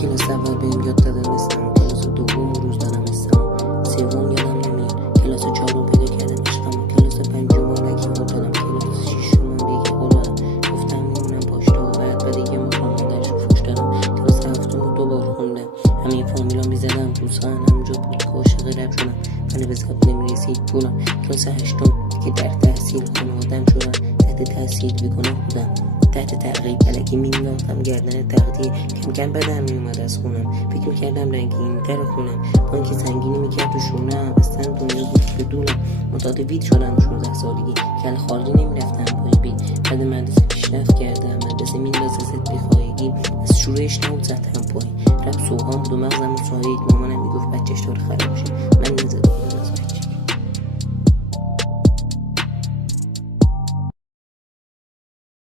کلاس اول بهم یاد دادن اسمم، کلاس دوم روز دارم اسمم، سوم یادم نمیاد، کلاس چهارم پیدا کردم عشقمو، کلاس پنجم علکی خود دادم، کلاس ششم یکی قول دادم گفتم میمونم پاشتا و بعد دیگه میخوام مادرش رو فوش دادم، کلاس هفتم دوبار خوندم، همه فامیلا میزدم تو سن، همونجا بود که عاشق رپ شدم، ولی به ثبت نمیرسید پولم، کلاس هشتم که در تحصیل خانوادم شدم، تحت تحصیل بیگناه بودم، تحت تعقیب الکی مینداختم گردن تقدیر، کم کم بدم میومد از خونم، فکر میکردم رنگین تر خونم، با اینکه سنگینی میکرد تو شونم، اصلا دنیا بود بدونم، معتاد وید شدم 16 سالگی، کل خالی نمیرفتم پای بید، بعد مدرسه پیشرفت کردم، مدرسه میندازه زد بیخواهگی، از شروعش نبود زدم پای، رپ سوهان بود و مغزم و سایید، مامانم میگفت بچهش داره خراب شه، من نزدم.